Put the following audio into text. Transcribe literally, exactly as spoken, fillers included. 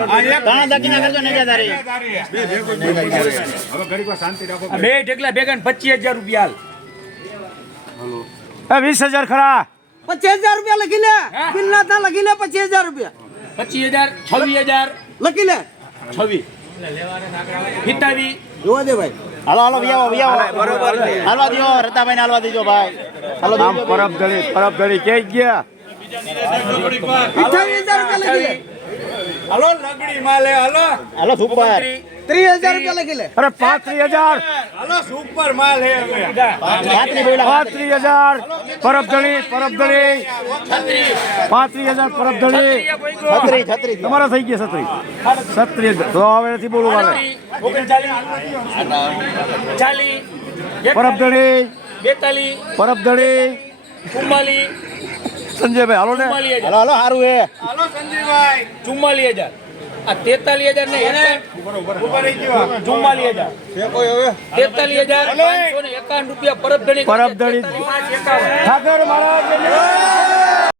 ઘણા દક્ષિણા કરજો નેજાદારી બે ઢેકલા ભેગા પચીસ હજાર રૂપિયા એ વીસ હજાર ખરા પચીસ હજાર રૂપિયા લખી લે બિલ ના થા લખી લે પચીસ હજાર રૂપિયા પચીસ હજાર છવ્વીસ હજાર લખી લે છવ્વીસ પિતાવી જોવા દે ભાઈ હાલો હાલો વિયાવો વિયાવો બરોબર હાલવા દો રતાભાઈ ને હાલવા દેજો ભાઈ હાલો આમ પરબ ધરી પરબ ધરી કે ગયા અઠાવીસ હજાર રૂપિયા લખી લે હાલો લગડી માલે હાલો હાલો સુપર ત્રીસ હજાર રૂપિયા લખી લે અરે પાંત્રીસ હજાર હાલો સુપર માલ હે રાત્રી બોલા પાંત્રીસ હજાર પરબ ધરી પરબ ધરી પાંત્રીસ હજાર પરબ ધરી છત્રી છત્રી તમારા થઈ ગયા છત્રી છત્રી તો હવે નથી બોલવું મારે ચાલીસ પરબ ધરી બેતાલીસ પરબ ધરી ચુમ્માલીસ સંજયભાઈ હાલો ને ચુમ્માલીસ હજાર હાલો હાલો સારું હે હાલો સંજયભાઈ ચુમ્માલીસ હજાર આ તેતાલીસ હજાર ને ચુમ્માલીસ હજાર તેતાલીસ હજાર પાંચસો ને એકાવન રૂપિયા પરબ ધણી પરબ ધણી ઠાકર મહારાજ